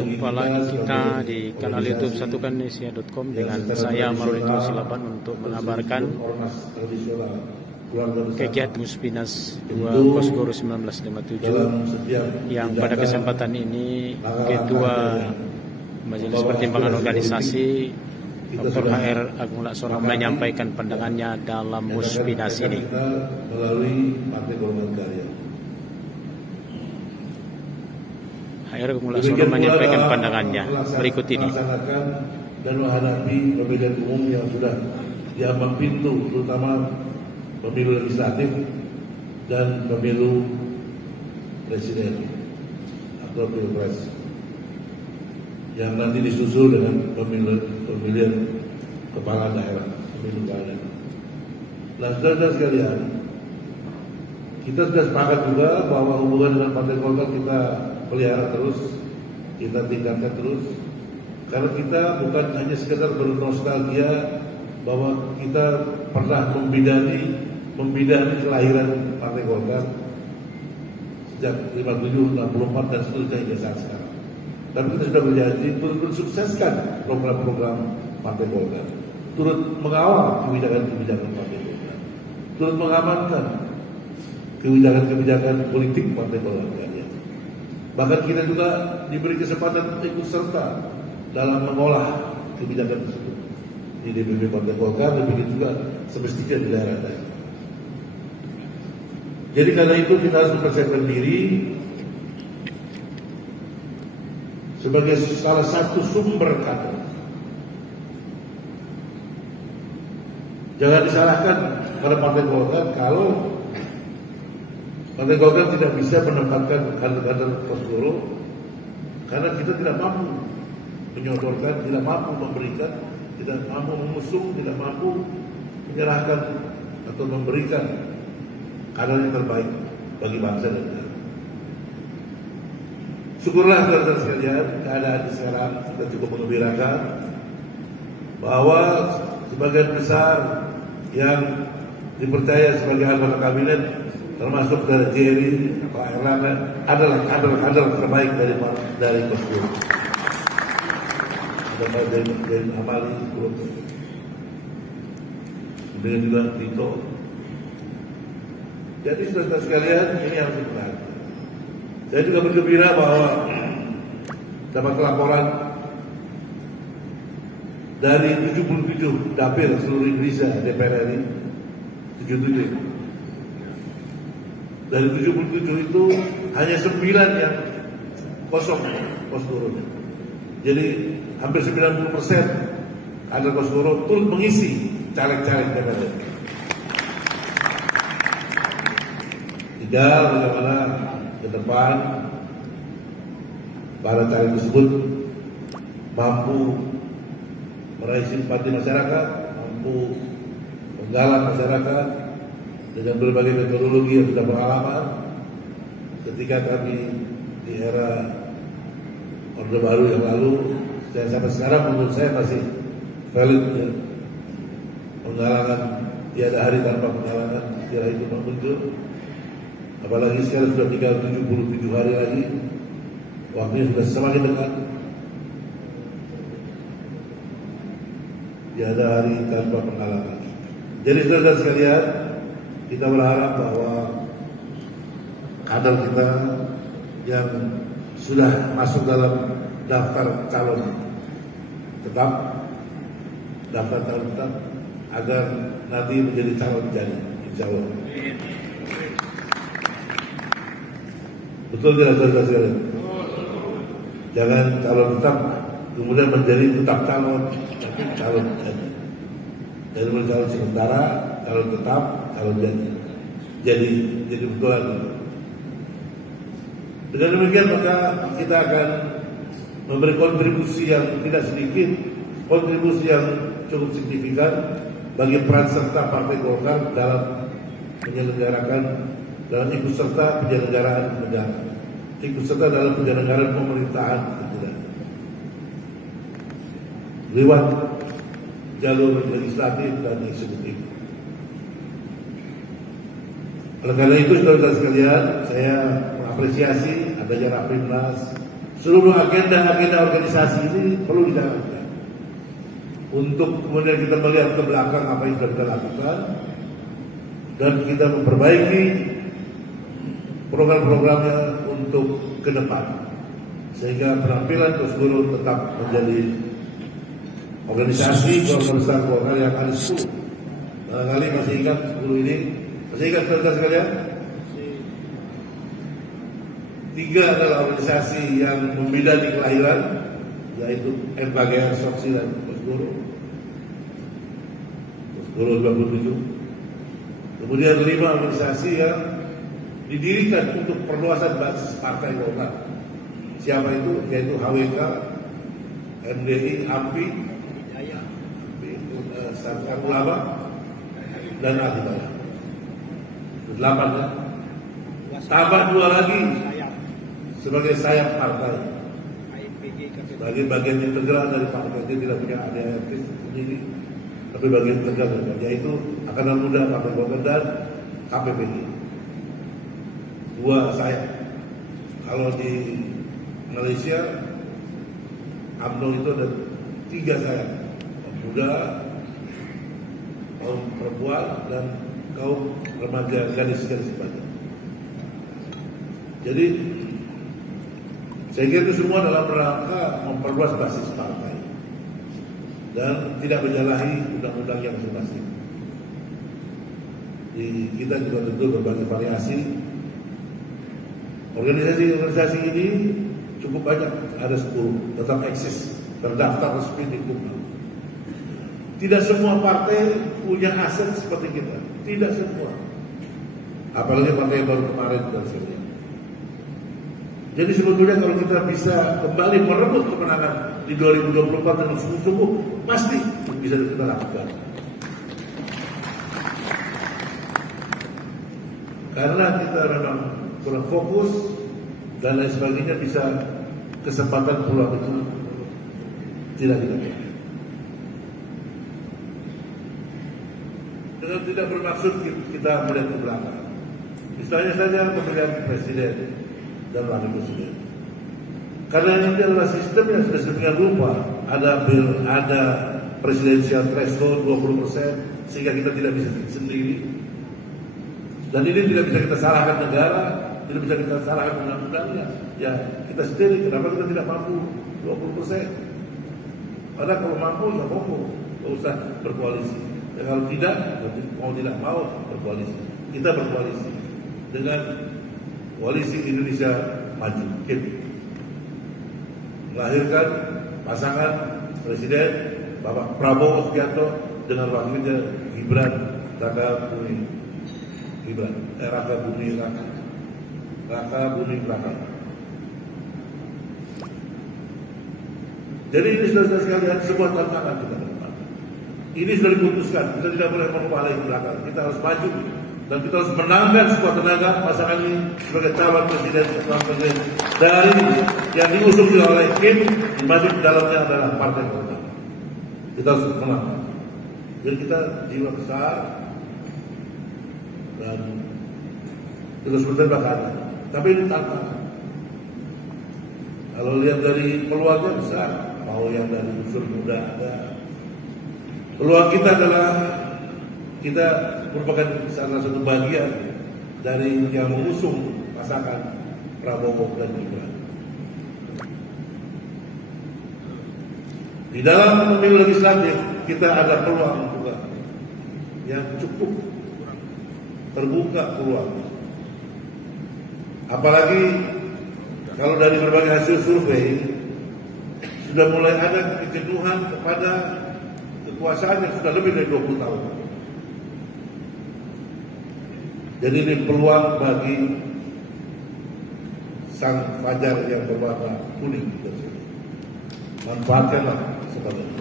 Jumpa lagi kita di kanal YouTube satukanindonesia.com dengan saya Marulito Silaban untuk mengabarkan kegiatan Muspinas 2 Kosgoro 1957 yang pada kesempatan ini Ketua Majelis Pertimbangan Organisasi Dr. HR Agung Laksono menyampaikan pandangannya dalam Muspinas ini. Melalui Partai Golongan Karya. HR Agung Laksono menyampaikan pandangannya berikut ini. Dan menghadapi pemilihan umum yang sudah diambang pintu, terutama pemilu legislatif dan pemilu presiden atau pilpres yang nanti disusul dengan pemilihan kepala daerah, pemilu daerah. Nah, saudara sekalian, kita sudah sepakat juga bahwa hubungan dengan Partai Golkar kita pelihara terus, kita tingkatkan terus, karena kita bukan hanya sekedar bernostalgia bahwa kita pernah membidani kelahiran Partai Golkar sejak 57, 64 dan seterusnya hingga saat sekarang. Tapi kita sudah berjanji turut mensukseskan program-program Partai Golkar, turut mengawal kebijakan-kebijakan Partai Golkar, turut mengamankan kebijakan-kebijakan politik Partai Golkar. Bahkan kita juga diberi kesempatan ikut serta dalam mengolah kebijakan tersebut di DPP Partai Golkar, demikian juga semestinya di daerah-daerah. Jadi karena itu kita harus mempersiapkan diri sebagai salah satu sumber kader. Jangan disalahkan pada Partai Golkar kalau Partai Golkar tidak bisa menempatkan kader-kader Kosgoro karena kita tidak mampu menyodorkan, tidak mampu memberikan, tidak mampu mengusung, tidak mampu menyerahkan atau memberikan kader yang terbaik bagi bangsa dan negara. Syukurlah saudara-saudara sekalian, keadaan sekarang kita cukup mengembirakan bahwa sebagian besar yang dipercaya sebagai anggota kabinet, termasuk dari Jerry, Pak Erlangga, adalah kader terbaik dari Kosgoro. Ada Pak Zain Amali, kemudian juga Tito. Jadi saudara sekalian, ini harus diperhatikan. Saya juga bergembira bahwa dapat laporan dari 77 dapil seluruh Indonesia DPR RI, 77. Dari 77 itu hanya 9 yang kosong Kosgoronya. Jadi hampir 90% kader Kosgoro turut mengisi caleg-caleg DPR. Tinggal bagaimana ke depan para caleg tersebut mampu meraih simpati masyarakat, mampu menggalang masyarakat dengan berbagai metodologi yang sudah berpengalaman. Ketika kami di era Orde Baru yang lalu, dan sampai sekarang menurut saya masih valid ya. Penggalangan tiada hari tanpa penggalangan, istilah itu muncul. Apalagi sekarang sudah tinggal 77 hari lagi, waktunya sudah semakin dekat. Tiada hari tanpa penggalangan. Jadi saudara sekalian, kita berharap bahwa kader kita yang sudah masuk dalam daftar calon tetap agar nanti menjadi calon jadi, insya Allah. Betul tidak saudara sekalian? Jangan calon tetap kemudian menjadi tetap calon, tapi calon jadi. Jadi calon sementara, calon tetap, calon jadi betulan. Dengan demikian maka kita akan memberi kontribusi yang tidak sedikit, kontribusi yang cukup signifikan bagi peran serta Partai Golkar dalam menyelenggarakan, dalam ikut serta penyelenggaraan negara, ikut serta dalam penyelenggaraan pemerintahan lewat jalur legislatif dan eksekutif. Oleh karena itu saudara sekalian, saya mengapresiasi adanya Rapimnas seluruh agenda-agenda organisasi ini perlu dijalankan. Untuk kemudian kita melihat ke belakang apa yang sudah kita lakukan dan kita memperbaiki program-programnya untuk ke depan, sehingga penampilan Terus Guru tetap menjadi organisasi keluarga besar Golkar yang ada 10. Barangkali masih ingat 10 ini? Masih ingat saudara sekalian? 3 adalah organisasi yang membidani kelahiran, yaitu MKGR, Soksi, dan Terus Guru. Terus Guru 27. Kemudian 5 organisasi yang didirikan untuk perluasan basis partai Golkar. Siapa itu? Yaitu HWK, MDI, AMPI, Sarkar Ulama, dan Adibaya. 8 kan? Tambah 2 lagi sebagai sayap partai, sebagai bagian integral dari partai. Dia tidak punya ADART sendiri, tapi bagian integral dari, yaitu Akademi Muda Partai Golkar dan KPPG. 2 sayap. Kalau di Malaysia, UMNO itu ada 3 sayap: kaum muda, kaum perempuan, dan kaum remaja, gadis-gadis remaja. Jadi saya kira itu semua dalam rangka memperluas basis partai dan tidak menyalahi undang-undang yang masing-masing. Kita juga tentu berbagai variasi. Organisasi-organisasi ini cukup banyak, ada 10, tetap eksis, terdaftar resmi di Kumham. Tidak semua partai punya aset seperti kita, tidak semua. Apalagi partai yang baru kemarin dan sebagainya. Jadi sebetulnya kalau kita bisa kembali merebut kemenangan di 2024 dengan sungguh-sungguh, pasti bisa kita lakukan. Karena kita memang kurang fokus dan lain sebagainya, bisa kesempatan peluang itu tidak dilakukan. Dengan tidak bermaksud kita melihat ke belakang. Misalnya saja pemilihan presiden dan wakil presiden. Karena ini adalah sistem yang sudah sedemikian rupa. Ada presidensial threshold 20%, sehingga kita tidak bisa sendiri. Dan ini tidak bisa kita salahkan negara, tidak bisa kita salahkan undang-undangnya. Ya kita sendiri, kenapa kita tidak mampu 20%? Padahal kalau mampu ya mampu, tidak usah berkoalisi. Ya, kalau tidak, mau tidak mau berkoalisi. Kita berkoalisi dengan Koalisi Indonesia Maju, KIM, melahirkan pasangan presiden Bapak Prabowo Subianto dengan wakilnya Gibran Raka Buming Raka. Jadi ini saudara sekalian, sebuah tantangan kita ke depan. Ini sudah diputuskan, kita tidak boleh mengepalai belakang. Kita harus maju dan kita harus menangkan sebuah tenaga pasangan ini sebagai calon presiden dari yang diusung oleh KIM, dimasuk di dalamnya adalah Partai Golkar. Kita harus menangkan. Jadi kita jiwa besar dan terus bertembak kanan. Tapi ini tantangan. Kalau lihat dari peluangnya besar, mau yang dari unsur muda ada. Peluang kita adalah kita merupakan salah satu bagian dari yang mengusung pasangan Prabowo dan Gibran. Di dalam pemilu legislatif kita ada peluang juga yang cukup terbuka peluang. Apalagi kalau dari berbagai hasil survei sudah mulai ada kejenuhan kepada kekuasaan yang sudah lebih dari 20 tahun. Jadi ini peluang bagi sang fajar yang berwarna kuning. Manfaatkanlah sepenuhnya.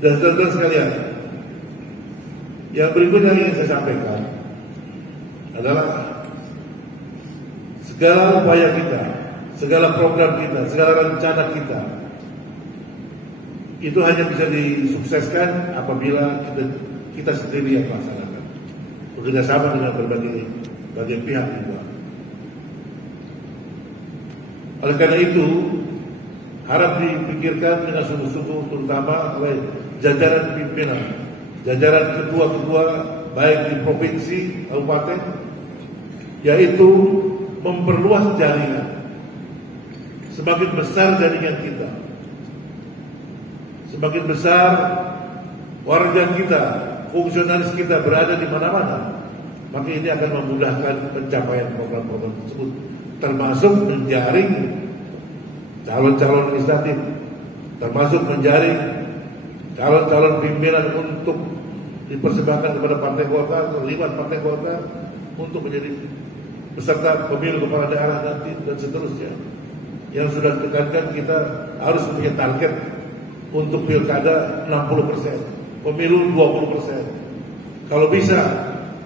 Dan saudara sekalian, yang berikutnya yang saya sampaikan adalah segala upaya kita, segala program kita, segala rencana kita itu hanya bisa disukseskan apabila kita sendiri yang melaksanakan, bekerjasama dengan berbagai pihak juga. Oleh karena itu, harap dipikirkan dengan sungguh-sungguh, terutama oleh jajaran pimpinan, jajaran ketua-ketua baik di provinsi, kabupaten, yaitu memperluas jaringan. Semakin besar jaringan kita, semakin besar warga kita, fungsionaris kita berada di mana-mana, maka ini akan memudahkan pencapaian program-program tersebut, termasuk menjaring calon-calon legislatif, termasuk menjaring calon-calon pimpinan untuk dipersembahkan kepada Partai Golkar, terlibat Partai Golkar untuk menjadi peserta pemilu kepala daerah nanti dan seterusnya. Yang sudah ditekankan, kita harus punya target untuk pilkada 60%, pemilu 20%. Kalau bisa,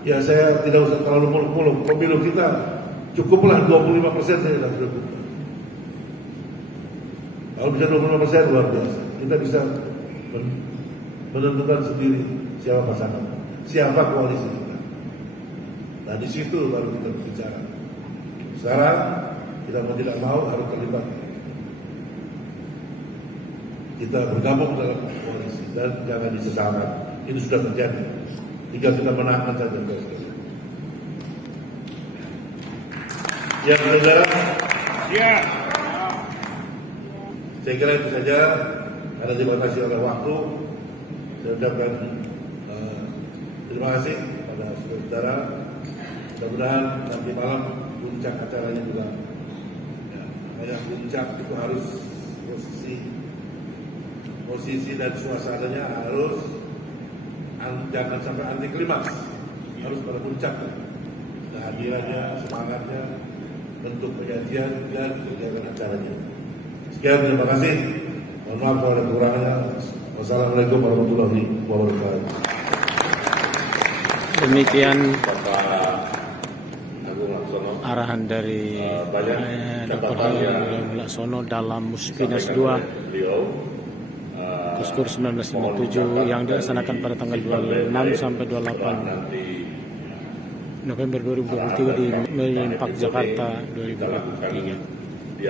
ya saya tidak usah terlalu muluk-muluk. Pemilu kita cukuplah 25% saja sudah cukup. Kalau bisa 25% luar biasa. Kita bisa menentukan sendiri siapa pasangan, siapa koalisi kita. Nah di situ baru kita berbicara. Sekarang kita mau tidak mau harus terlibat. Kita bergabung dalam koalisi dan jangan disesalkan. Itu sudah terjadi. Tinggal kita menangkan saja. Ya, saudara. Ya. Saya kira itu saja. Karena dibatasi oleh waktu. Saya ucapkan terima kasih pada saudara. Mudah-mudahan nanti malam puncak acaranya juga. Ya, puncak itu harus posisi dan suasananya harus jangan sampai anti klimaks, harus pada puncak. Kehadirannya, semangatnya, bentuk penyajian dan kegiatan acaranya. Sekian, terima kasih. Mohon maaf kalau ada kurangnya. Wassalamualaikum warahmatullahi wabarakatuh. Demikian arahan dari Dr. Agung Laksono dalam Muspinas 2 Kuskur 1997 yang dilaksanakan pada tanggal 26 sampai 28 November 2023 di Melin Park, Jakarta 2023.